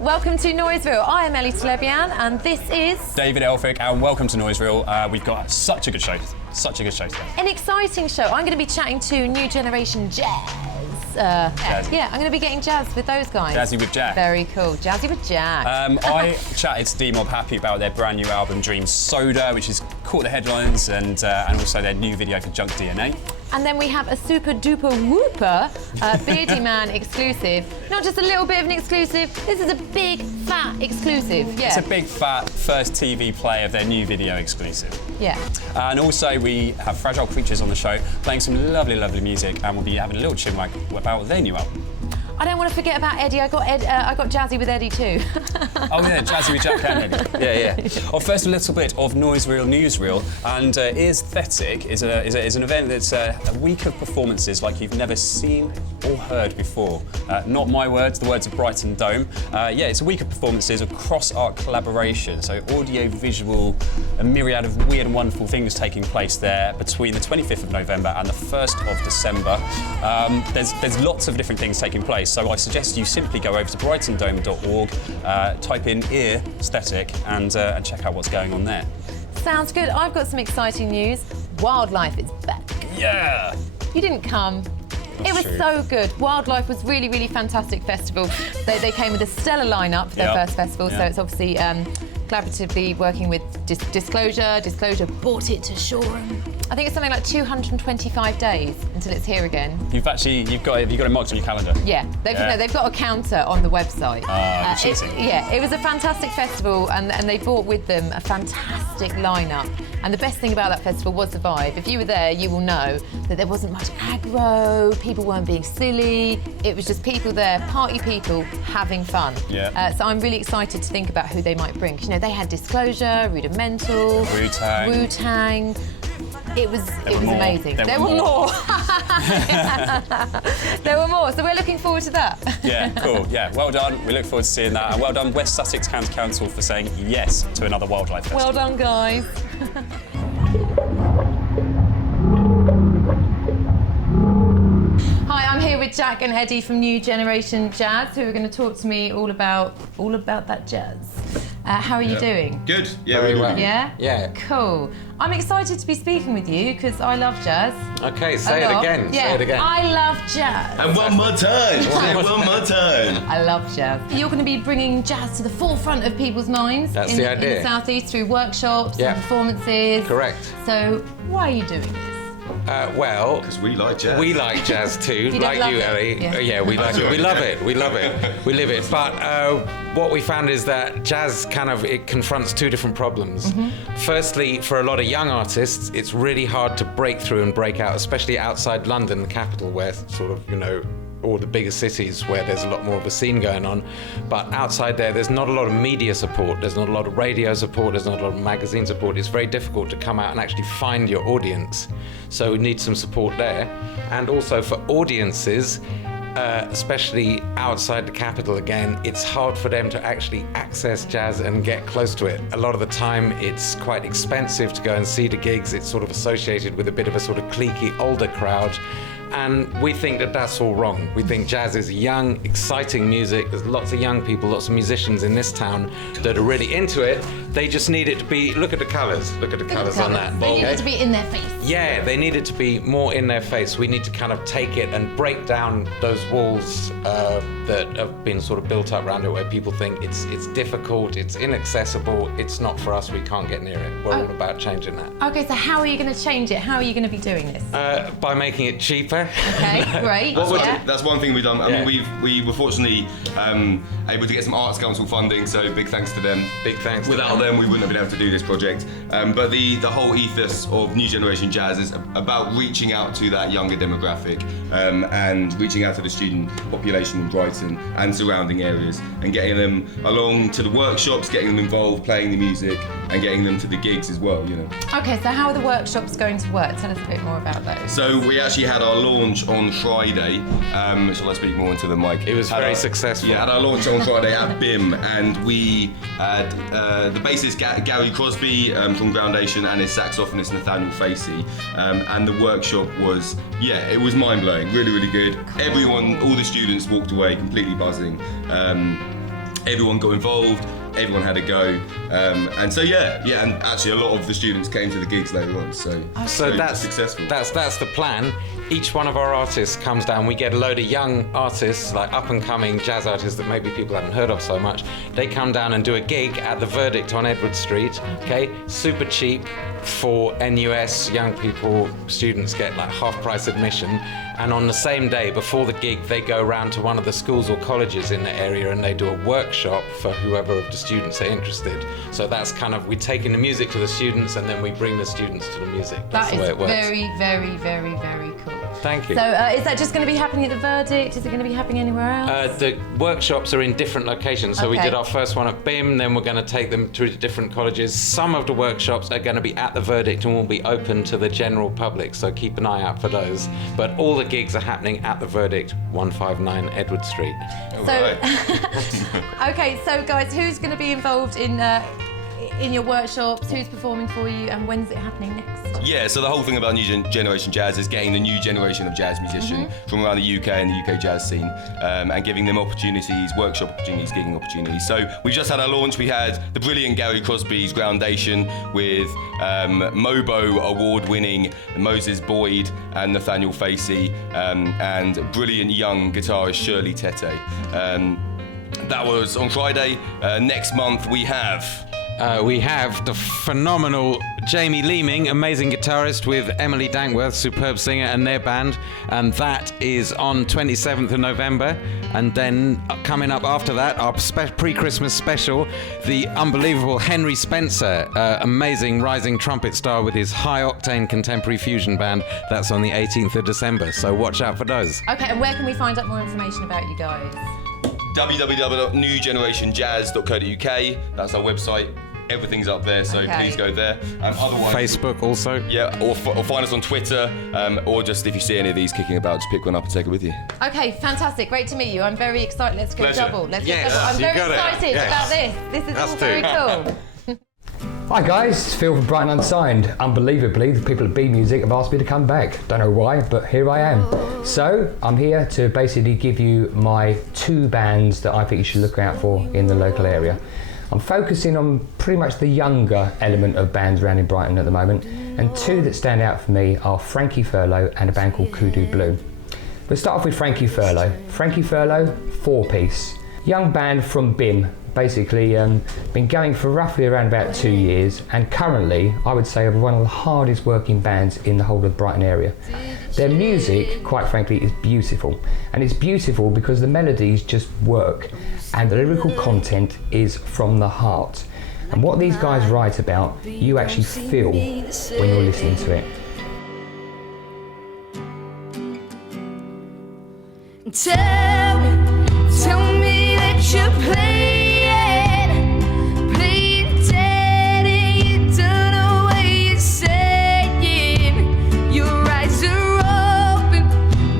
Welcome to Noiseville. I am Ellie Telebian, and this is David Elphick, and welcome to Noiseville. We've got such a good show. Such a good show today. An exciting show. I'm going to be chatting to New Generation Jazz. Jazzy. Yeah, I'm going to be getting jazz with those guys. Jazzy with Jack. Very cool. Jazzy with Jack. I chatted to Demob Happy about their brand new album Dream Soda, which has caught the headlines, and also their new video for Junk DNA. And then we have a super duper whooper Beardy Man exclusive. Not just a little bit of an exclusive, this is a big fat exclusive. Yeah. It's a big fat first TV play of their new video exclusive. Yeah. And also we have Fragile Creatures on the show, playing some lovely, lovely music, and we'll be having a little chinwag about their new album. I don't want to forget about Eddie. I got Jazzy with Eddie too. Oh yeah, Jazzy with Jack and Eddie. Yeah. Well, first a little bit of Noiseville Newsreel, and Aesthetic is an event that's a week of performances like you've never seen or heard before. Not my words, the words of Brighton Dome. It's a week of performances of cross-art collaboration, so audio-visual, a myriad of weird and wonderful things taking place there between the 25th of November and the 1st of December. There's lots of different things taking place. So I suggest you simply go over to brightondome.org, type in Aesthetic, and check out what's going on there. Sounds good. I've got some exciting news. Wildlife is back. Yeah! You didn't come. It was so good. Wildlife was really, really fantastic festival. They came with a stellar lineup for their first festival, so it's obviously collaboratively working with Disclosure. Disclosure brought it to Shoreham. I think it's something like 225 days until it's here again. You've got it marked on your calendar. Yeah, they've got a counter on the website. It was a fantastic festival, and they brought with them a fantastic lineup. And the best thing about that festival was the vibe. If you were there, you will know that there wasn't much aggro, people weren't being silly. It was just people there, party people, having fun. Yeah. So I'm really excited to think about who they might bring. 'Cause, they had Disclosure, Rudimental, Wu-Tang. It was amazing. There were more. There were more, so we're looking forward to that. Yeah, cool. Yeah, well done. We look forward to seeing that. And well done, West Sussex County Council, for saying yes to another wildlife festival. Well done, guys. Hi, I'm here with Jack and Eddie from New Generation Jazz, who are going to talk to me all about that jazz. How are you doing? Good. Yeah, very well. Yeah? Yeah. Cool. I'm excited to be speaking with you because I love jazz. Okay, say it again. Yeah. Say it again. I love jazz. And one more time. Say it one more time. I love jazz. You're going to be bringing jazz to the forefront of people's minds. That's in the idea. In the South East through workshops and performances. Correct. So why are you doing this? Well, Because we like jazz. we like jazz too, don't like love you, it? Ellie. Yeah. We like it. We love it. We love it. We live it. But what we found is that jazz it confronts two different problems. Firstly, for a lot of young artists, it's really hard to break through and break out, especially outside London, the capital, where or the bigger cities where there's a lot more of a scene going on. But outside there's not a lot of media support, there's not a lot of radio support, there's not a lot of magazine support. It's very difficult to come out and actually find your audience. So we need some support there. And also for audiences, especially outside the capital again, it's hard for them to actually access jazz and get close to it. A lot of the time it's quite expensive to go and see the gigs. It's sort of associated with a bit of a sort of cliquey older crowd. And we think that that's all wrong. We think jazz is young, exciting music. There's lots of young people, lots of musicians in this town that are really into it. They just need it to be, look at the colours. Look at the colours on that. They need it to be in their face. Yeah, they need it to be more in their face. We need to kind of take it and break down those walls that have been sort of built up around it, where people think it's difficult, it's inaccessible, it's not for us, we can't get near it. We're all about changing that. Okay, so how are you going to change it? How are you going to be doing this? By making it cheaper. Okay, great. That's one thing we've done. I mean, we were fortunately able to get some Arts Council funding, so big thanks to them. Big thanks. Without them, we wouldn't have been able to do this project. But the whole ethos of New Generation Jazz is about reaching out to that younger demographic and reaching out to the student population in Brighton and surrounding areas, and getting them along to the workshops, getting them involved, playing the music, and getting them to the gigs as well. Okay, so how are the workshops going to work? Tell us a bit more about those. So we actually had our launch on Friday. Shall I speak more into the mic? It was very successful. Yeah, had our launch on Friday at BIM, and we had the bassist Gary Crosby from Groundation and his saxophonist Nathaniel Facey, and the workshop was, it was mind-blowing, really, really good. Everyone, all the students walked away completely buzzing. everyone got involved, everyone had a go, and so and actually a lot of the students came to the gigs later on. So that's successful. That's the plan. Each one of our artists comes down. We get a load of young artists, like up and coming jazz artists that maybe people haven't heard of so much. They come down and do a gig at the Verdict on Edward Street. Okay, super cheap for NUS young people. Students get like half price admission. And on the same day, before the gig, they go around to one of the schools or colleges in the area and they do a workshop for whoever of the students are interested. So that's kind of, we're taking the music to the students and then we bring the students to the music. That's the way it works. Very, very, very, very cool. Thank you. So is that just going to be happening at the Verdict? Is it going to be happening anywhere else? The workshops are in different locations. So we Okay. did our first one at BIM, then we're going to take them to different colleges. Some of the workshops are going to be at the Verdict and will be open to the general public, so keep an eye out for those. But all the gigs are happening at the Verdict, 159 Edward Street. Okay, so guys, who's going to be involved in your workshops? Who's performing for you, and when's it happening next? Yeah, so the whole thing about New Generation Jazz is getting the new generation of jazz musicians from around the UK and the UK jazz scene, and giving them opportunities, workshop opportunities, gigging opportunities. So we just had our launch. We had the brilliant Gary Crosby's Groundation with Mobo award-winning Moses Boyd and Nathaniel Facey, and brilliant young guitarist Shirley Tete. That was on Friday. Next month we have the phenomenal Jamie Leeming, amazing guitarist, with Emily Dankworth, superb singer, and their band. And that is on 27th of November. And then coming up after that, our pre-Christmas special, the unbelievable Henry Spencer, amazing rising trumpet star with his high-octane contemporary fusion band. That's on the 18th of December, so watch out for those. Okay, and where can we find out more information about you guys? www.newgenerationjazz.co.uk. That's our website. Everything's up there, so please go there. Otherwise, Facebook also. Yeah, or find us on Twitter, or just if you see any of these kicking about, just pick one up and take it with you. Okay, fantastic. Great to meet you. I'm very excited. Let's go Pleasure. double. Let's Yes, go double. I'm you very got it. excited Yes. about this. This is Us all very too. cool. Hi guys, it's Phil from Brighton Unsigned. Unbelievably, the people at Bmusic have asked me to come back. Don't know why, but here I am. So, I'm here to basically give you my 2 bands that I think you should look out for in the local area. I'm focusing on pretty much the younger element of bands around in Brighton at the moment, and 2 that stand out for me are Frankie Furlow and a band called Kudu Blue. We'll start off with Frankie Furlow. Frankie Furlow, 4-piece. Young band from BIM. Basically been going for roughly around about 2 years, and currently I would say are one of the hardest working bands in the whole of the Brighton area. Their music, quite frankly, is beautiful, and it's beautiful because the melodies just work and the lyrical content is from the heart. And what these guys write about, you actually feel when you're listening to it. Tell me that you're playing dead and you don't know what you're saying. Your eyes are open,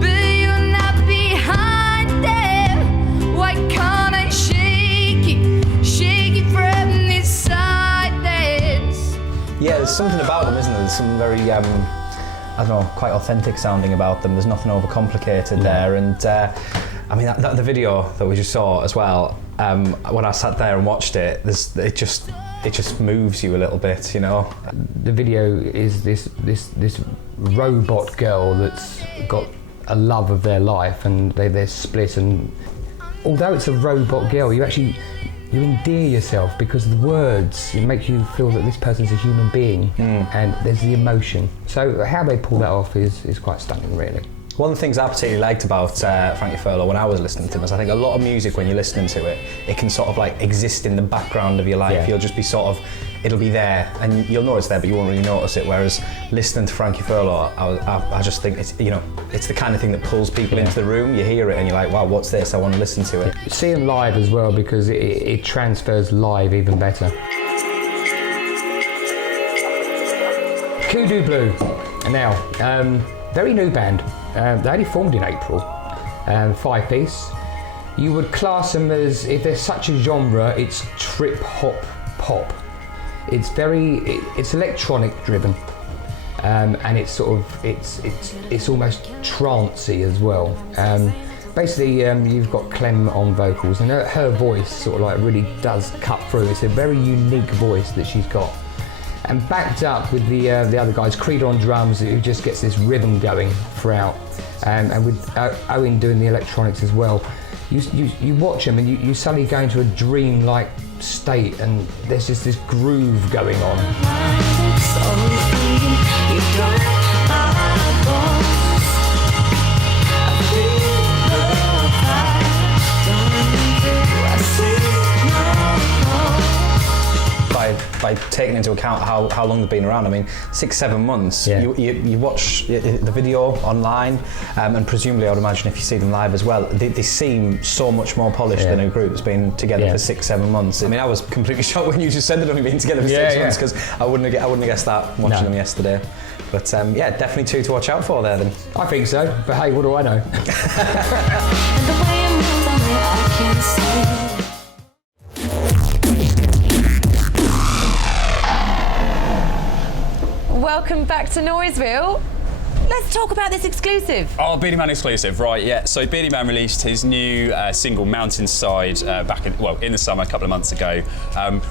but you're not behind them. Why can't I shake it from this silence? Yeah, there's something about them, isn't there? There's some very, I don't know, quite authentic sounding about them. There's nothing overcomplicated there, and I mean, the video that we just saw as well. When I sat there and watched it, it just moves you a little bit, you know. The video is this robot girl that's got a love of their life, and they're split, and although it's a robot girl, you endear yourself because the words make you feel that this person's a human being, and there's the emotion. So how they pull that off is quite stunning, really. One of the things I particularly liked about Frankie Furlow when I was listening to him is I think a lot of music, when you're listening to it, it can sort of like exist in the background of your life. Yeah. You'll just be sort of, it'll be there and you'll know it's there, but you won't really notice it. Whereas listening to Frankie Furlow, I just think it's, you know, it's the kind of thing that pulls people into the room. You hear it and you're like, wow, what's this? I want to listen to it. See them live as well, because it transfers live even better. Kudu Blue. Now, very new band. They only formed in April. 5-piece. You would class them as, if there's such a genre, it's trip hop pop. It's it's electronic driven, and it's sort of it's almost trancey as well. basically, you've got Clem on vocals, and her voice sort of like really does cut through. It's a very unique voice that she's got. And backed up with the other guys, Creed on drums, who just gets this rhythm going throughout, and with Owen doing the electronics as well. You watch them and you suddenly go into a dream-like state, and there's just this groove going on. By taking into account how long they've been around, I mean, 6-7 months. Yeah. You watch the video online, and presumably I would imagine if you see them live as well, they seem so much more polished than a group that's been together for 6-7 months. I mean, I was completely shocked when you just said they'd only been together for 6 months, because I wouldn't have guessed that watching them yesterday. But yeah, definitely two to watch out for there then. I think so, but hey, what do I know? Welcome back to Noiseville. Let's talk about this exclusive. Oh, Beardy Man exclusive, right? Yeah. So Beardy Man released his new single "Mountainside" in the summer, a couple of months ago.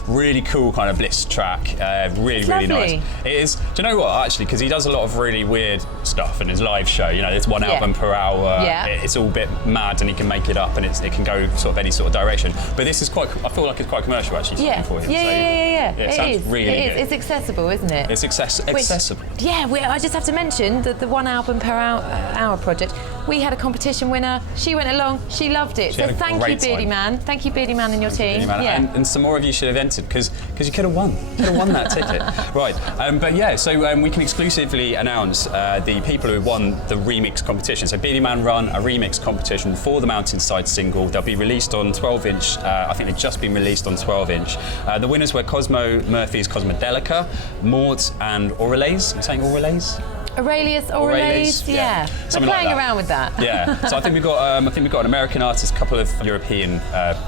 Really cool kind of bliss track. Really nice. It is. Do you know what? Actually, because he does a lot of really weird stuff in his live show. You know, it's one album per hour. Yeah. It's all a bit mad, and he can make it up, and it can go sort of any sort of direction. But this is quite. I feel like it's quite commercial actually. For him. Yeah. It sounds really good. It's accessible, isn't it? It's accessible. I just have to mention that the one album per hour project, we had a competition winner. She went along. She loved it. So thank you, Beardy Man. Thank you, Beardy Man, and your team. And some more of you should have entered, because you could have won. You could have won that ticket. Right. But yeah, so we can exclusively announce the people who won the remix competition. So Beardy Man run a remix competition for the Mountainside single. They'll be released on 12-inch. I think they've just been released on 12-inch. The winners were Cosmo Murphy's Cosmodelica, Mort, and Aurelaise. I'm saying Aurelaise? Aurelaise, yeah. Something We're playing like that. around with that. Yeah. So I think we've got an American artist, a couple of European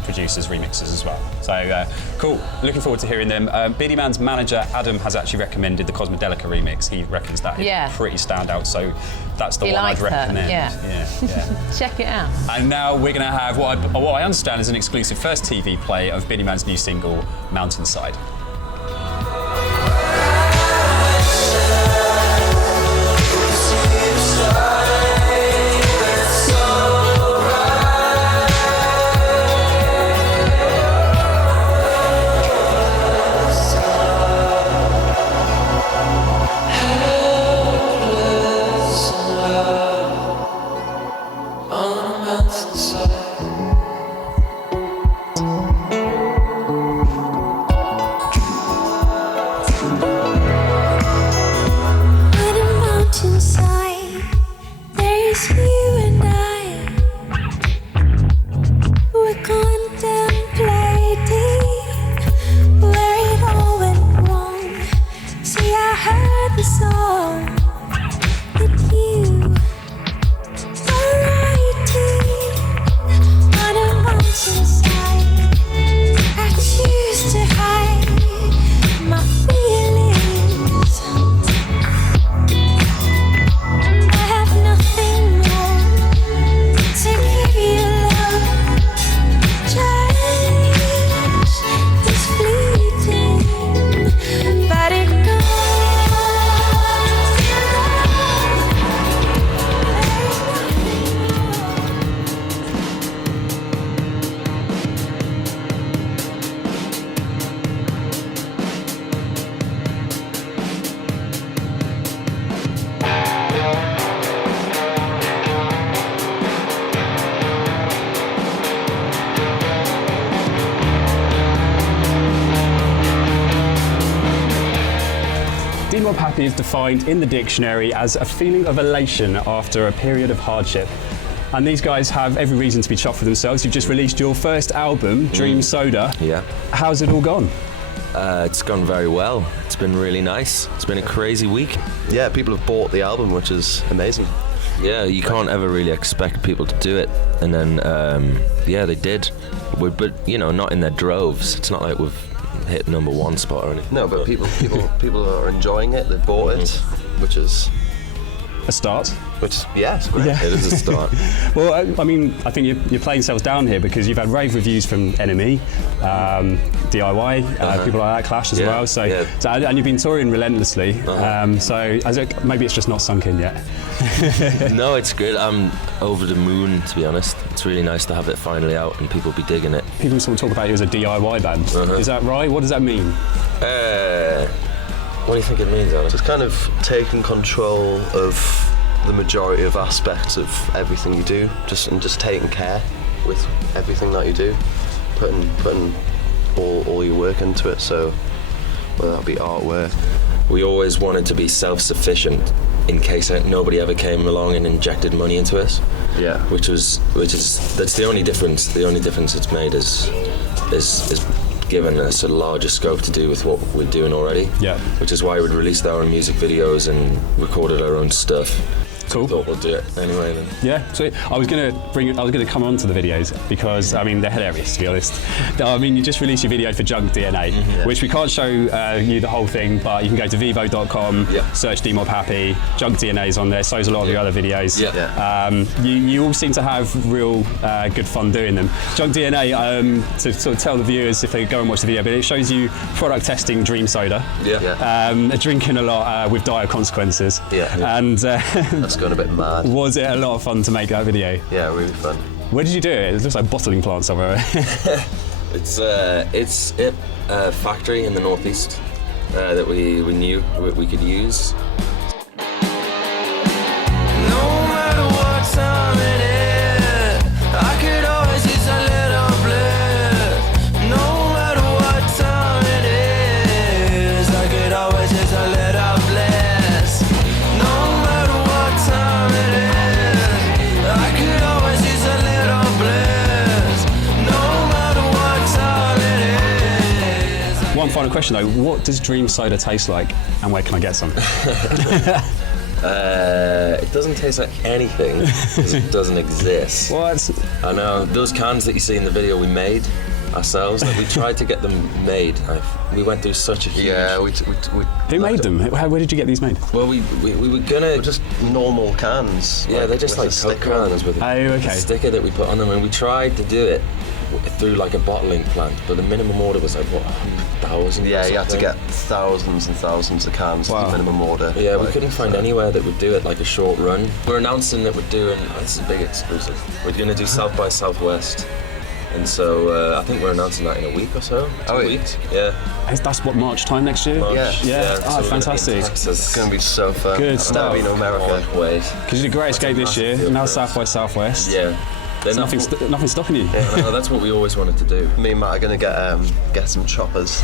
producers, remixers as well. So cool. Looking forward to hearing them. Beardy Man's manager Adam has actually recommended the Cosmodelica remix. He reckons that is pretty standout. So that's the one I'd recommend. Yeah. Check it out. And now we're going to have what I understand is an exclusive first TV play of Beardy Man's new single, Mountainside. Demob Happy is defined in the dictionary as a feeling of elation after a period of hardship. And these guys have every reason to be chuffed with themselves. You've just released your first album, Dream Soda. Yeah. How's it all gone? It's gone very well. It's been really nice. It's been a crazy week. Yeah, people have bought the album, which is amazing. Yeah, you can't ever really expect people to do it. And then, yeah, they did. But, you know, not in their droves. It's not like we've hit #1 spot or anything. No, but people are enjoying it. They've bought it, which is a start. Which, yeah, it's great. Yeah. It is a start. Well, I mean, I think you're playing yourselves down here because you've had rave reviews from NME, DIY, people like that, Clash as well. So, and you've been touring relentlessly. Maybe it's just not sunk in yet. No, it's great. I'm over the moon, to be honest. It's really nice to have it finally out and people be digging it. People sort of talk about you as a DIY band. Is that right? What does that mean? What do you think it means, Alan? Just kind of taking control of the majority of aspects of everything you do, just taking care with everything that you do, putting all your work into it. So whether that be artwork. We always wanted to be self-sufficient in case nobody ever came along and injected money into us. Yeah. That's the only difference. The only difference it's made is given us a larger scope to do with what we're doing already. Yeah. Which is why we released our own music videos and recorded our own stuff. Cool. I thought we'll do it anyway then. Yeah, so I was going to come on to the videos because, I mean, they're hilarious, to be honest. I mean, you just released your video for Junk DNA, which we can't show you the whole thing, but you can go to vivo.com, search Demob Happy, Junk DNA's on there, so's a lot of your other videos. You all seem to have real good fun doing them. Junk DNA, to sort of tell the viewers if they go and watch the video, but it shows you product testing Dream Soda, drinking a lot with dire consequences. And that's gone a bit mad. Was it a lot of fun to make that video? Yeah, really fun. Where did you do it? It looks like a bottling plant somewhere. It's a factory in the northeast that we knew we could use. No matter what time it is, I could always use a little bliss. No matter what time it is, I could always use a little bliss. No matter what time it is, I could always use a little bliss. No matter what time it is. One final question though, what does Dream Soda taste like and where can I get some? It doesn't taste like anything because it doesn't exist. What? I know, those cans that you see in the video we made ourselves, we tried to get them made. We went through such a huge... Yeah, we Who made them? Where did you get these made? Well, we were gonna... just normal cans. Yeah, they're just like Coke cans with a sticker that we put on them, and we tried to do it through like a bottling plant, but the minimum order was like, what, 100,000? Yeah, you had to get thousands and thousands of cans to the minimum order. Yeah, we couldn't find anywhere that would do it like a short run. We're announcing that we're doing, this is a big exclusive, we're going to do South by Southwest. And so I think we're announcing that in a week or so. 2 weeks. Yeah. That's what, March time next year? March. Yeah. Oh, so fantastic. It's going to be so fun. Good stuff. I've never been to America. Because you did Great Escape this year, and now South by Southwest. Yeah. There's nothing stopping you. Yeah, no, that's what we always wanted to do. Me and Matt are going to get some choppers.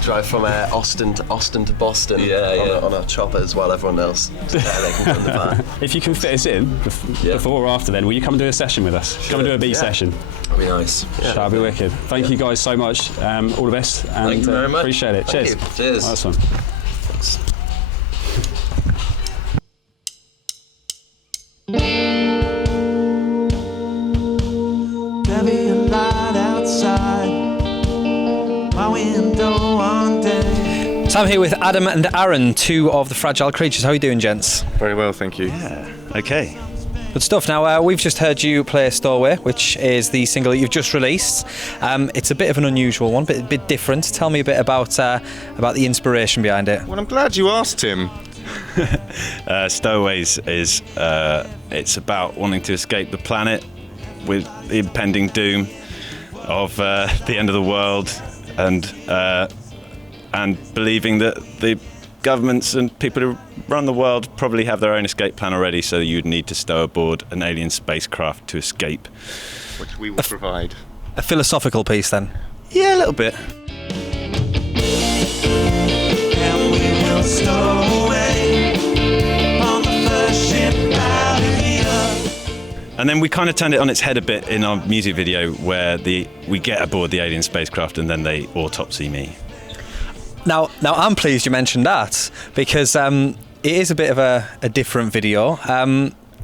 Drive from Austin to Boston on a chopper as well. Everyone else, they can go in the van. If you can fit us in before or after, then will you come and do a session with us? Come and do a B session. That'd be nice. That'd be wicked. Thank you guys so much. All the best. And thank you very much. Appreciate it. Thank Cheers. you. Cheers. Nice one. Thanks. So I'm here with Adam and Aaron, two of the Fragile Creatures. How are you doing, gents? Very well, thank you. Yeah. Okay. Good stuff. Now, we've just heard you play Stowaways, which is the single that you've just released. It's a bit of an unusual one, but a bit different. Tell me a bit about the inspiration behind it. Well, I'm glad you asked him. Stowaways is it's about wanting to escape the planet with the impending doom of the end of the world, and believing that the governments and people who run the world probably have their own escape plan already, so you'd need to stow aboard an alien spacecraft to escape, which we will provide. A philosophical piece, then? Yeah, a little bit. And we will stow away on the first ship out of the earth. And then we kind of turned it on its head a bit in our music video, where we get aboard the alien spacecraft and then they autopsy me. Now I'm pleased you mentioned that, because it is a bit of a different video.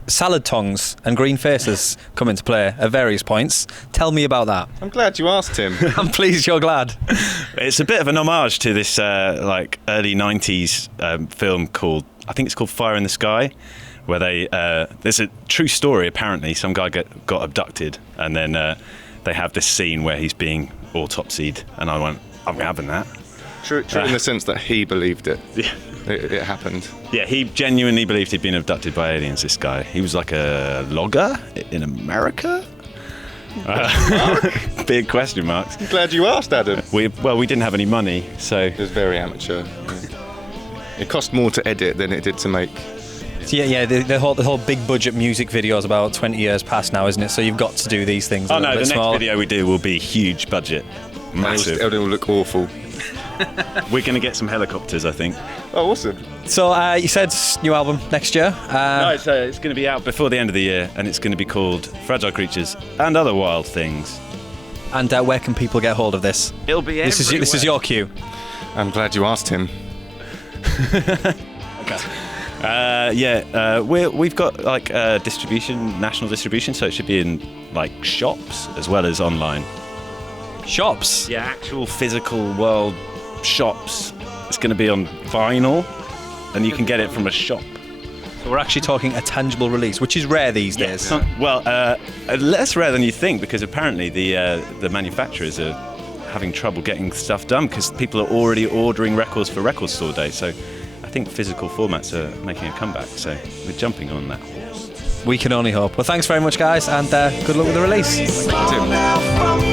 salad tongs and green faces come into play at various points. Tell me about that. I'm glad you asked him. I'm pleased you're glad. It's a bit of an homage to this like early 90s film called, I think it's called Fire in the Sky, where there's a true story apparently. Some guy got abducted, and then they have this scene where he's being autopsied, and I went, I'm having that. True in the sense that he believed it. Yeah. It happened. Yeah, he genuinely believed he'd been abducted by aliens, this guy. He was like a logger in America? Big question marks. I'm glad you asked, Adam. We didn't have any money, so... It was very amateur. It cost more to edit than it did to make. So the whole big budget music video is about 20 years past now, isn't it? So you've got to do these things a little bit smaller. The next video we do will be huge budget. Massive. It will look awful. We're going to get some helicopters, I think. Oh, awesome. So you said new album next year? No, it's going to be out before the end of the year, and it's going to be called Fragile Creatures and Other Wild Things. And where can people get hold of this? It'll be everywhere. This is your cue. I'm glad you asked him. Okay. We've got like national distribution, so it should be in like shops as well as online. Shops? Yeah, actual physical world shops. It's going to be on vinyl, and you can get it from a shop. So we're actually talking a tangible release, which is rare these days. Well, less rare than you think, because apparently the manufacturers are having trouble getting stuff done because people are already ordering records for Record Store Day. So I think physical formats are making a comeback. So we're jumping on that horse. We can only hope. Well, thanks very much, guys, and good luck with the release. Thank you.